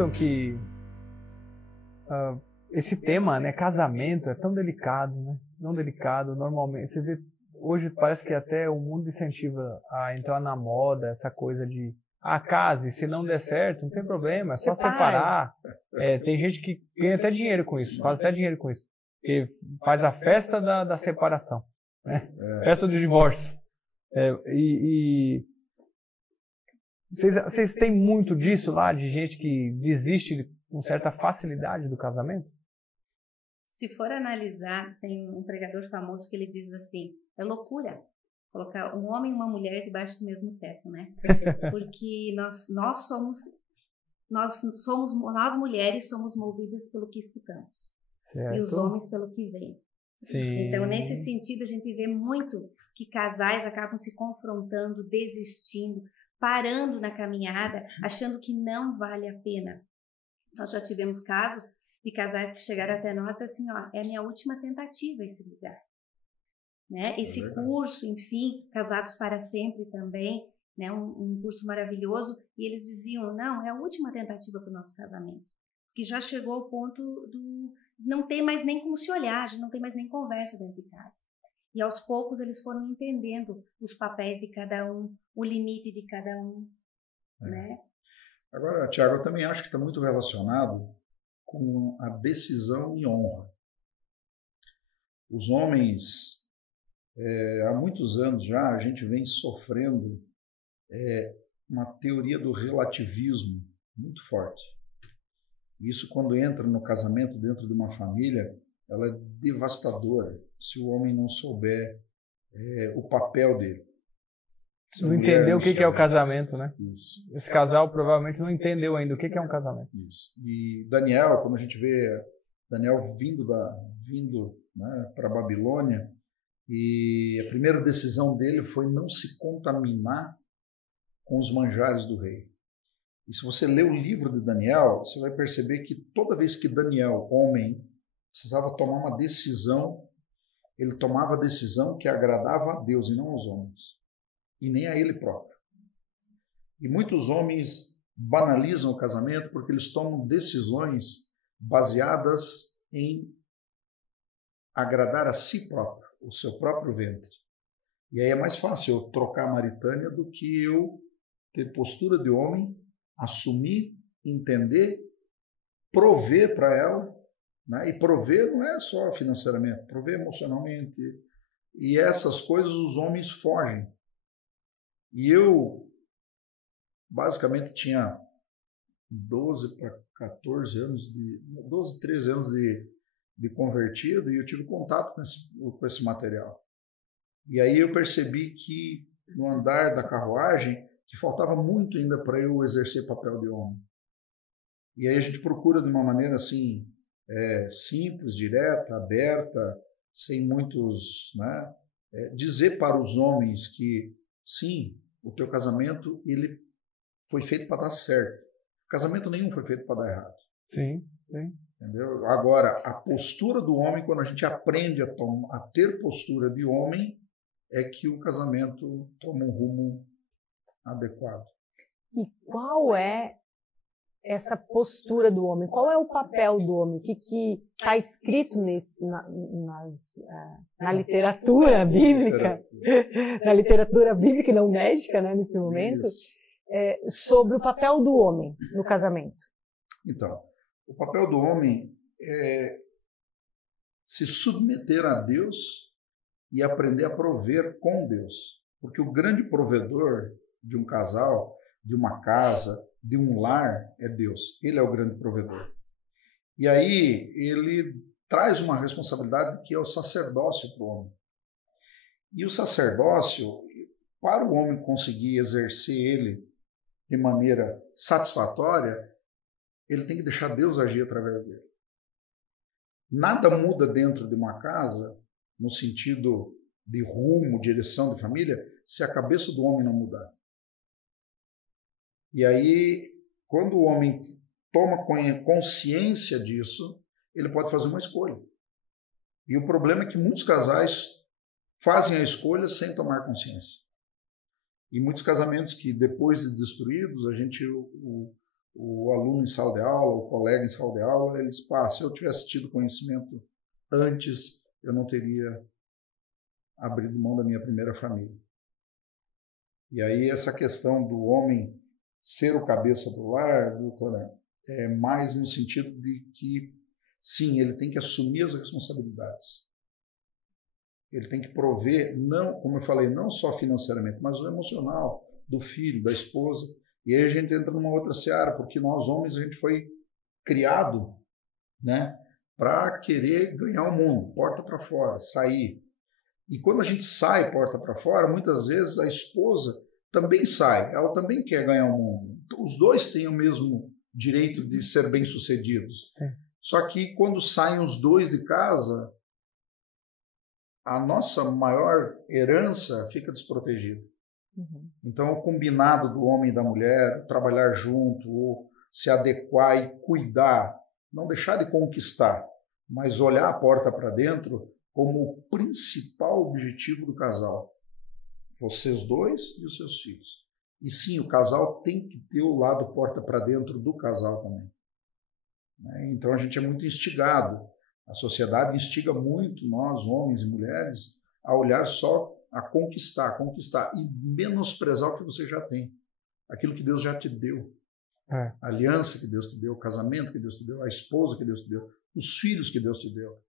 notam que esse tema, né, casamento, é tão delicado, né? Tão delicado, normalmente. Você vê, hoje parece que até o mundo incentiva a entrar na moda, essa coisa de case, se não der certo, não tem problema, é só separar. Tem gente que ganha até dinheiro com isso, faz até dinheiro com isso. Porque faz a festa da separação, né? Festa do divórcio. Vocês têm muito disso lá, de gente que desiste com certa facilidade do casamento? Se for analisar, tem um pregador famoso que ele diz assim, é loucura colocar um homem e uma mulher debaixo do mesmo teto, né? Porque nós mulheres somos movidas pelo que escutamos. Certo. E os homens pelo que veem. Sim. Então, nesse sentido, a gente vê muito que casais acabam se confrontando, desistindo, parando na caminhada, achando que não vale a pena. Nós já tivemos casos de casais que chegaram até nós assim, é a minha última tentativa esse lugar. Né? Esse curso, enfim, Casados para Sempre também, né? Um curso maravilhoso, e eles diziam, não, é a última tentativa para o nosso casamento, que já chegou ao ponto do não tem mais nem como se olhar, não tem mais nem conversa dentro de casa. E aos poucos eles foram entendendo os papéis de cada um, o limite de cada um. Né? Agora, Tiago, eu também acho que está muito relacionado com a decisão e honra. Os homens, há muitos anos já, a gente vem sofrendo uma teoria do relativismo muito forte. Isso, quando entra no casamento dentro de uma família, ela é devastadora se o homem não souber o papel dele. Não entendeu o que é o casamento, né? Isso. Esse casal provavelmente não entendeu ainda o que é um casamento. Isso. E Daniel, quando a gente vê Daniel vindo né, para a Babilônia, e a primeira decisão dele foi não se contaminar com os manjares do rei. E se você ler o livro de Daniel, você vai perceber que toda vez que Daniel, homem, precisava tomar uma decisão, ele tomava a decisão que agradava a Deus e não aos homens. E nem a ele próprio. E muitos homens banalizam o casamento porque eles tomam decisões baseadas em agradar a si próprio, o seu próprio ventre. E aí é mais fácil eu trocar a Maritânia do que eu ter postura de homem, assumir, entender, prover para ela, né? E prover não é só financeiramente, prover emocionalmente. E essas coisas os homens fogem. E eu, basicamente, tinha 12 para 14 anos, 12, 13 anos de convertido, e eu tive contato com esse material. E aí eu percebi que, no andar da carruagem, que faltava muito ainda para eu exercer papel de homem. E aí a gente procura de uma maneira assim, simples, direta, aberta, sem muitos, né, dizer para os homens que, sim, o teu casamento ele foi feito para dar certo. Casamento nenhum foi feito para dar errado. Sim, sim. Entendeu? Agora, a postura do homem, quando a gente aprende a ter postura de homem, é que o casamento toma um rumo adequado. E qual é essa postura do homem? Qual é o papel do homem? O que está escrito na literatura bíblica, na literatura bíblica e não médica, né, nesse momento, sobre o papel do homem no casamento? Então, o papel do homem é se submeter a Deus e aprender a prover com Deus. Porque o grande provedor de um casal, de uma casa, de um lar, é Deus. Ele é o grande provedor. E aí ele traz uma responsabilidade que é o sacerdócio para o homem. E o sacerdócio, para o homem conseguir exercer ele de maneira satisfatória, ele tem que deixar Deus agir através dele. Nada muda dentro de uma casa, no sentido de rumo, direção de família, se a cabeça do homem não mudar. E aí, quando o homem toma consciência disso, ele pode fazer uma escolha. E o problema é que muitos casais fazem a escolha sem tomar consciência. E muitos casamentos que, depois de destruídos, o aluno em sala de aula, o colega em sala de aula, ele diz, se eu tivesse tido conhecimento antes, eu não teria abrido mão da minha primeira família. E aí essa questão do homem ser o cabeça do lar, doutora, é mais no sentido de que, sim, ele tem que assumir as responsabilidades. Ele tem que prover, não, como eu falei, não só financeiramente, mas o emocional do filho, da esposa. E aí a gente entra numa outra seara, porque nós homens, a gente foi criado, né, para querer ganhar o mundo, porta para fora, sair. E quando a gente sai porta para fora, muitas vezes a esposa também sai, ela também quer ganhar o mundo. Então, os dois têm o mesmo direito de ser bem-sucedidos. Sim. Só que quando saem os dois de casa, a nossa maior herança fica desprotegida. Uhum. Então, o combinado do homem e da mulher, trabalhar junto, ou se adequar e cuidar, não deixar de conquistar, mas olhar a porta para dentro como o principal objetivo do casal. Vocês dois e os seus filhos. E sim, o casal tem que ter o lado porta para dentro do casal também. Então, a gente é muito instigado. A sociedade instiga muito nós, homens e mulheres, a olhar só, a conquistar e menosprezar o que você já tem. Aquilo que Deus já te deu. A aliança que Deus te deu, o casamento que Deus te deu, a esposa que Deus te deu, os filhos que Deus te deu.